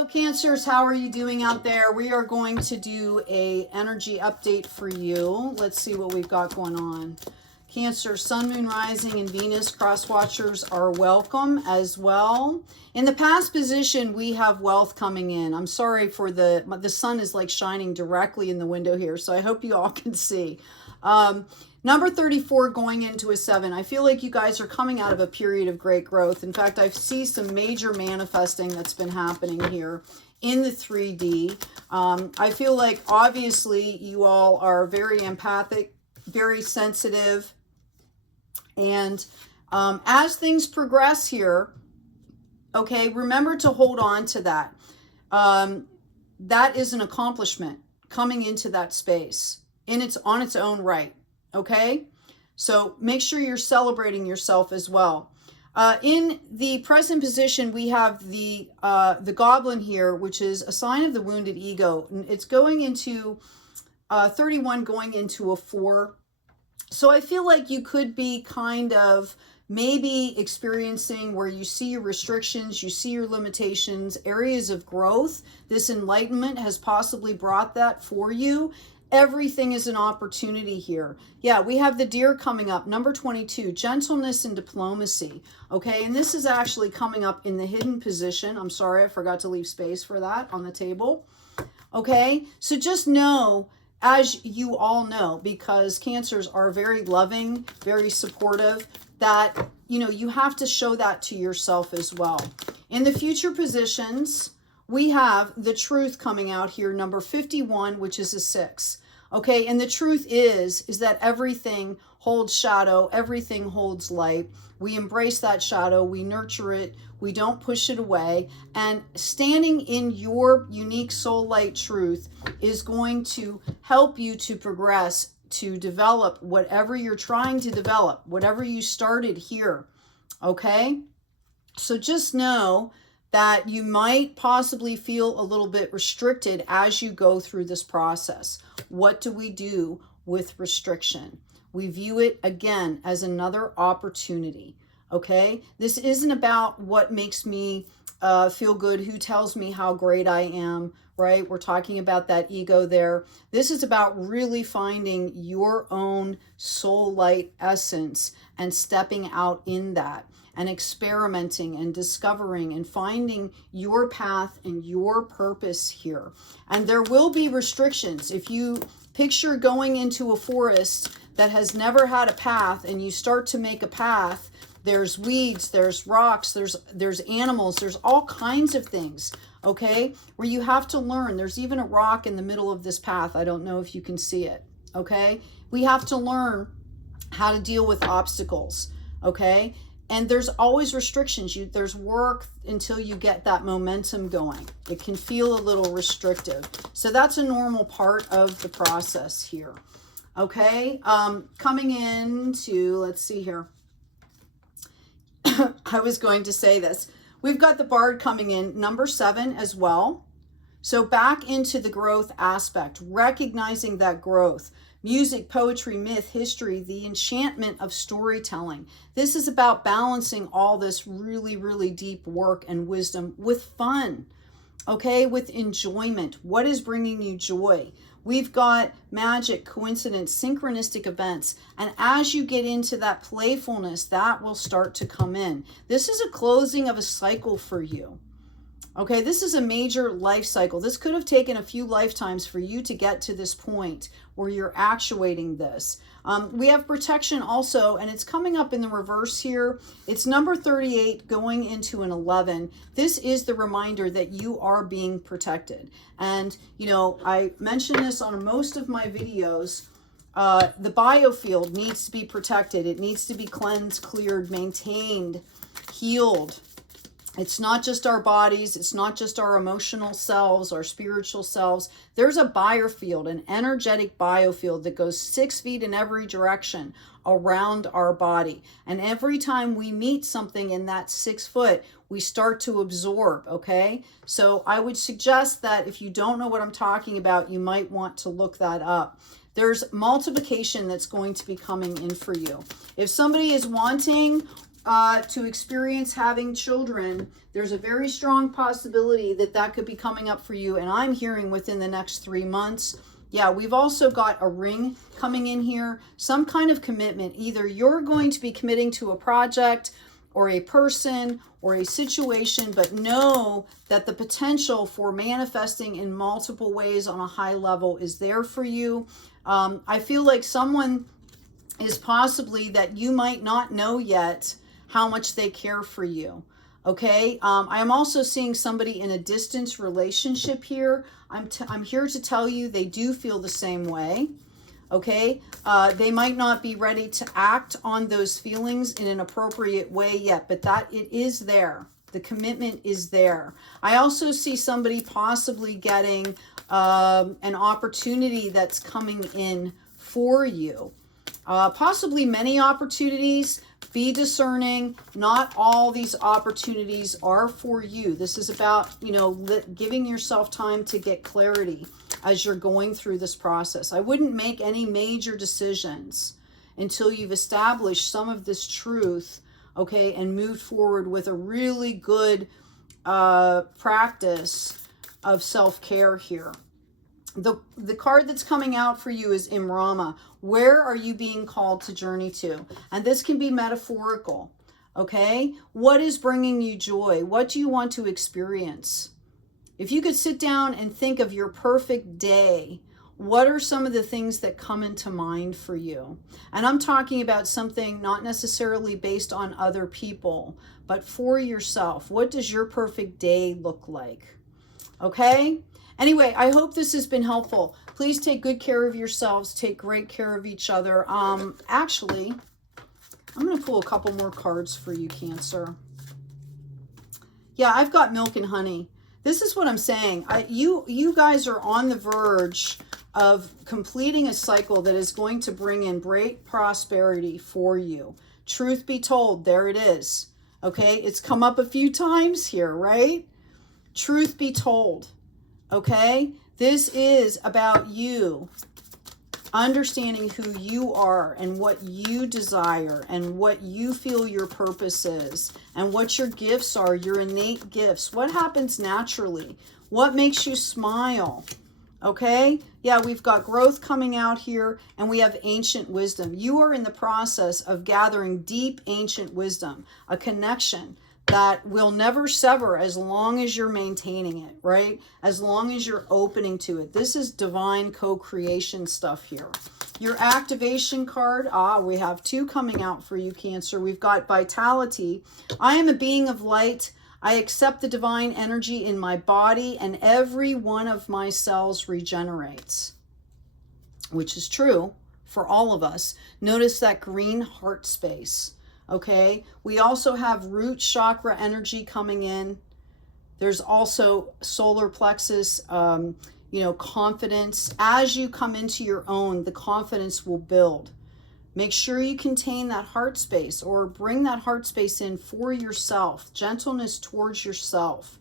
Hello, Cancers. How are you doing out there? We are going to do a energy update for you. Let's see what we've got going on. Cancer, Sun, Moon, Rising, and Venus cross watchers are welcome as well. In the past position, we have wealth coming in. I'm sorry for the sun is like shining directly in the window here, so I hope you all can see. Number 34 going into a 7. I feel like you guys are coming out of a period of great growth. In fact, I see some major manifesting that's been happening here in the 3D. I feel like obviously you all are very empathic, very sensitive. And as things progress here, okay, remember to hold on to that. That is an accomplishment coming into that space on its own right. Okay, so make sure you're celebrating yourself as well. In the present position, we have the goblin here, which is a sign of the wounded ego. It's going into 31, going into a 4. So I feel like you could be kind of maybe experiencing where you see your restrictions, you see your limitations, areas of growth. This enlightenment has possibly brought that for you. Everything is an opportunity here. Yeah, we have the deer coming up, number 22, gentleness and diplomacy. Okay, and this is actually coming up in the hidden position. I'm sorry, I forgot to leave space for that on the table. Okay, so just know, as you all know, because Cancers are very loving, very supportive, that, you know, you have to show that to yourself as well. In the future positions, we have the truth coming out here, number 51, which is a 6. Okay, and the truth is that everything holds shadow, everything holds light. We embrace that shadow, we nurture it, we don't push it away. And standing in your unique soul light truth is going to help you to progress, to develop whatever you're trying to develop, whatever you started here. Okay, so just know that you might possibly feel a little bit restricted as you go through this process. What do we do with restriction? We view it again as another opportunity, okay? This isn't about what makes me feel good, who tells me how great I am, right? We're talking about that ego there. This is about really finding your own soul light essence and stepping out in that, and experimenting and discovering and finding your path and your purpose here. And there will be restrictions. If you picture going into a forest that has never had a path and you start to make a path, there's weeds, there's rocks, there's animals, there's all kinds of things, okay, where you have to learn. There's even a rock in the middle of this path. I don't know if you can see it, okay? We have to learn how to deal with obstacles, okay? And there's always restrictions. There's work until you get that momentum going. It can feel a little restrictive. So that's a normal part of the process here. Okay, coming into, let's see here. I was going to say this. We've got the Bard coming in, number 7 as well. So back into the growth aspect, recognizing that growth. Music, poetry, myth, history, the enchantment of storytelling. This is about balancing all this really, really deep work and wisdom with fun, okay, with enjoyment. What is bringing you joy? We've got magic, coincidence, synchronistic events. And as you get into that playfulness, that will start to come in. This is a closing of a cycle for you. Okay, this is a major life cycle. This could have taken a few lifetimes for you to get to this point where you're actuating this. We have protection also, and it's coming up in the reverse here. It's number 38 going into an 11. This is the reminder that you are being protected. And, you know, I mention this on most of my videos. The biofield needs to be protected. It needs to be cleansed, cleared, maintained, healed. It's not just our bodies. It's not just our emotional selves, our spiritual selves. There's a biofield, an energetic biofield that goes 6 feet in every direction around our body. And every time we meet something in that 6 foot, we start to absorb, okay? So I would suggest that if you don't know what I'm talking about, you might want to look that up. There's multiplication that's going to be coming in for you. If somebody is wanting to experience having children, there's a very strong possibility that that could be coming up for you. And I'm hearing within the next 3 months. Yeah, we've also got a ring coming in here, some kind of commitment. Either you're going to be committing to a project or a person or a situation, but know that the potential for manifesting in multiple ways on a high level is there for you. I feel like someone is possibly that you might not know yet how much they care for you. Okay. I am also seeing somebody in a distance relationship here. I'm here to tell you they do feel the same way. Okay. They might not be ready to act on those feelings in an appropriate way yet, but that it is there. The commitment is there. I also see somebody possibly getting an opportunity that's coming in for you. Possibly many opportunities. Be discerning. Not all these opportunities are for you. This is about, you know, giving yourself time to get clarity as you're going through this process. I wouldn't make any major decisions until you've established some of this truth, okay, and moved forward with a really good practice of self-care here. The card that's coming out for you is Imrama. Where are you being called to journey to? And this can be metaphorical, okay? What is bringing you joy? What do you want to experience? If you could sit down and think of your perfect day, what are some of the things that come into mind for you? And I'm talking about something not necessarily based on other people, but for yourself. What does your perfect day look like? Okay? Anyway, I hope this has been helpful. Please take good care of yourselves. Take great care of each other. Actually, I'm going to pull a couple more cards for you, Cancer. Yeah, I've got milk and honey. This is what I'm saying. You guys are on the verge of completing a cycle that is going to bring in great prosperity for you. Truth be told, there it is. Okay, it's come up a few times here, right? Truth be told. Okay, this is about you understanding who you are and what you desire and what you feel your purpose is and what your gifts are, your innate gifts. What happens naturally? What makes you smile? Okay, yeah, we've got growth coming out here and we have ancient wisdom. You are in the process of gathering deep ancient wisdom, a connection that will never sever as long as you're maintaining it, right? As long as you're opening to it. This is divine co-creation stuff here. Your activation card, we have two coming out for you, Cancer. We've got vitality. I am a being of light. I accept the divine energy in my body and every one of my cells regenerates, which is true for all of us. Notice that green heart space. Okay, we also have root chakra energy coming in. There's also solar plexus, confidence. As you come into your own, the confidence will build. Make sure you contain that heart space or bring that heart space in for yourself. Gentleness towards yourself.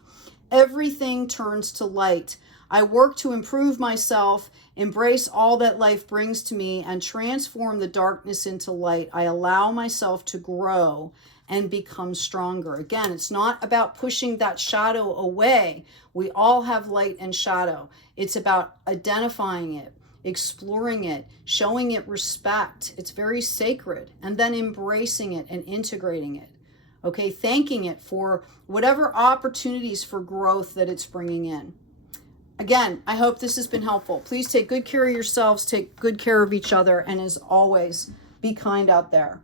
Everything turns to light. I work to improve myself, embrace all that life brings to me, and transform the darkness into light. I allow myself to grow and become stronger. Again, it's not about pushing that shadow away. We all have light and shadow. It's about identifying it, exploring it, showing it respect. It's very sacred. And then embracing it and integrating it. Okay, thanking it for whatever opportunities for growth that it's bringing in. Again, I hope this has been helpful. Please take good care of yourselves, take good care of each other, and as always, be kind out there.